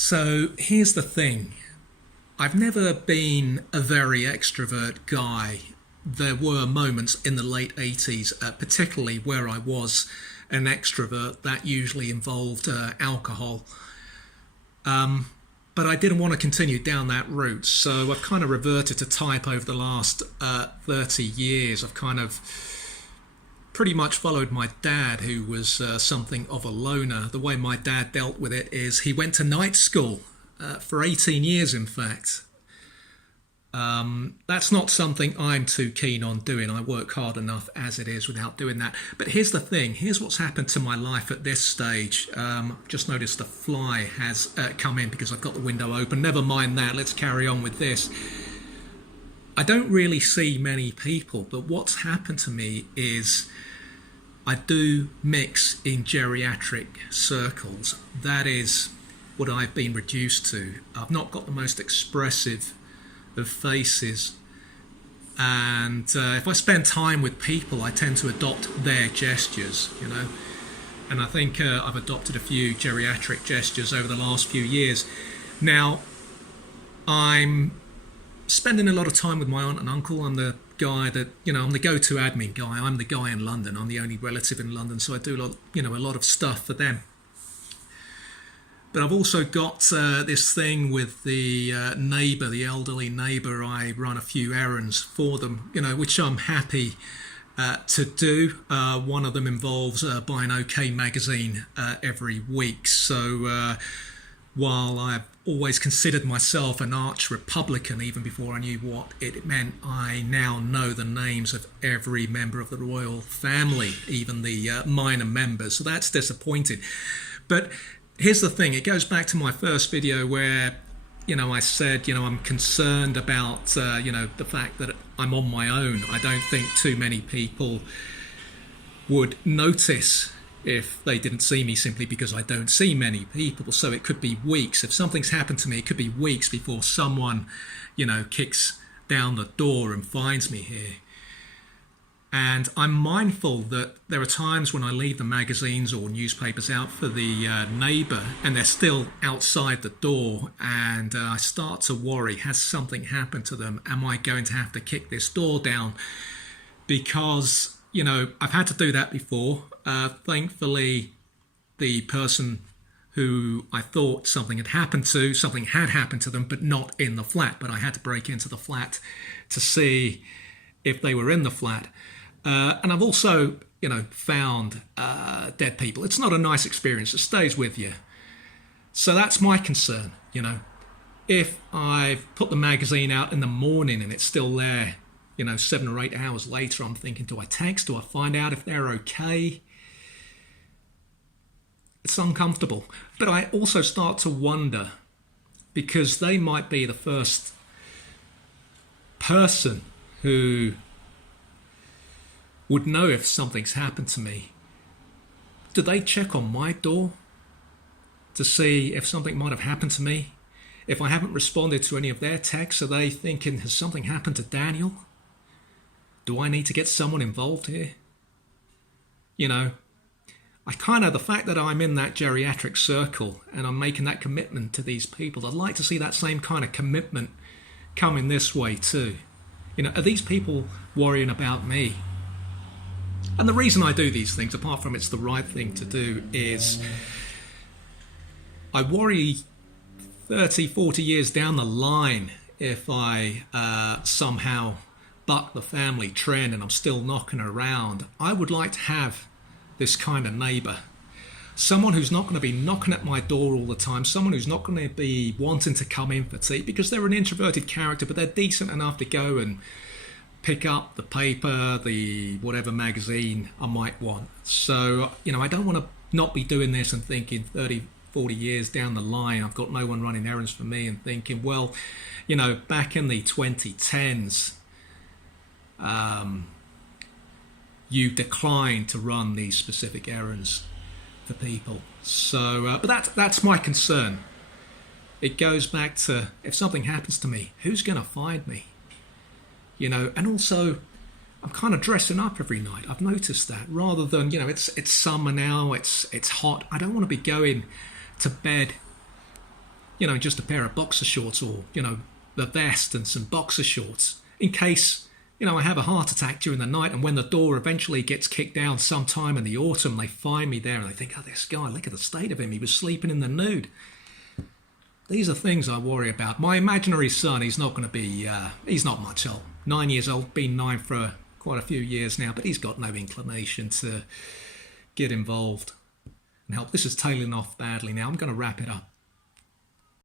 So here's the thing. I've never been a very extrovert guy. There were moments in the late 80s, particularly where I was an extrovert. That usually involved alcohol. But I didn't want to continue down that route. So I've kind of reverted to type over the last 30 years. I've kind of pretty much followed my dad, who was something of a loner. The way my dad dealt with it is he went to night school for 18 years, in fact. That's not something I'm too keen on doing. I work hard enough as it is without doing that. But here's the thing. Here's what's happened to my life at this stage. Just noticed a fly has come in because I've got the window open. Never mind that. Let's carry on with this. I don't really see many people, but what's happened to me is I do mix in geriatric circles. That is what I've been reduced to. I've not got the most expressive of faces, and if I spend time with people, I tend to adopt their gestures, and I think I've adopted a few geriatric gestures over the last few years. Now, I'm spending a lot of time with my aunt and uncle. I'm the guy that, I'm the go-to admin guy. I'm the guy in London. I'm the only relative in London, so I do a lot of stuff for them. But I've also got this thing with the neighbour, the elderly neighbour. I run a few errands for them, which I'm happy to do. One of them involves buying OK magazine every week. So while I've always considered myself an arch Republican, even before I knew what it meant, I now know the names of every member of the royal family, even the minor members. So that's disappointing. But here's the thing. It goes back to my first video where, I said, I'm concerned about, the fact that I'm on my own. I don't think too many people would notice if they didn't see me, simply because I don't see many people. So it could be weeks. If something's happened to me, it could be weeks before someone, kicks down the door and finds me here. And I'm mindful that there are times when I leave the magazines or newspapers out for the neighbour and they're still outside the door, and I start to worry, has something happened to them? Am I going to have to kick this door down? Because, I've had to do that before. Thankfully, the person who I thought something had happened to them, but not in the flat. But I had to break into the flat to see if they were in the flat. And I've also, found dead people. It's not a nice experience. It stays with you. So that's my concern, If I've put the magazine out in the morning and it's still there, 7 or 8 hours later, I'm thinking, do I text? Do I find out if they're okay? It's uncomfortable. But I also start to wonder, because they might be the first person who would know if something's happened to me. Do they check on my door to see if something might have happened to me? If I haven't responded to any of their texts, are they thinking, has something happened to Daniel? Do I need to get someone involved here? The fact that I'm in that geriatric circle and I'm making that commitment to these people, I'd like to see that same kind of commitment coming this way too. Are these people worrying about me? And the reason I do these things, apart from it's the right thing to do, is I worry 30, 40 years down the line, if I somehow buck the family trend and I'm still knocking around, I would like to have this kind of neighbour. Someone who's not going to be knocking at my door all the time, someone who's not going to be wanting to come in for tea because they're an introverted character, but they're decent enough to go and pick up the paper, the whatever magazine I might want. So, I don't want to not be doing this and thinking 30, 40 years down the line, I've got no one running errands for me, and thinking, well, back in the 2010s, you declined to run these specific errands for people. So, but that's my concern. It goes back to, if something happens to me, who's going to find me? And also, I'm kind of dressing up every night. I've noticed that, rather than, it's summer now, it's hot. I don't want to be going to bed just a pair of boxer shorts, or, the vest and some boxer shorts in case, I have a heart attack during the night, and when the door eventually gets kicked down sometime in the autumn, they find me there and they think, oh, this guy, look at the state of him. He was sleeping in the nude. These are things I worry about. My imaginary son, he's not going to be, he's not much old. 9 years old, been 9 for quite a few years now, but he's got no inclination to get involved and help. This is tailing off badly now. I'm going to wrap it up.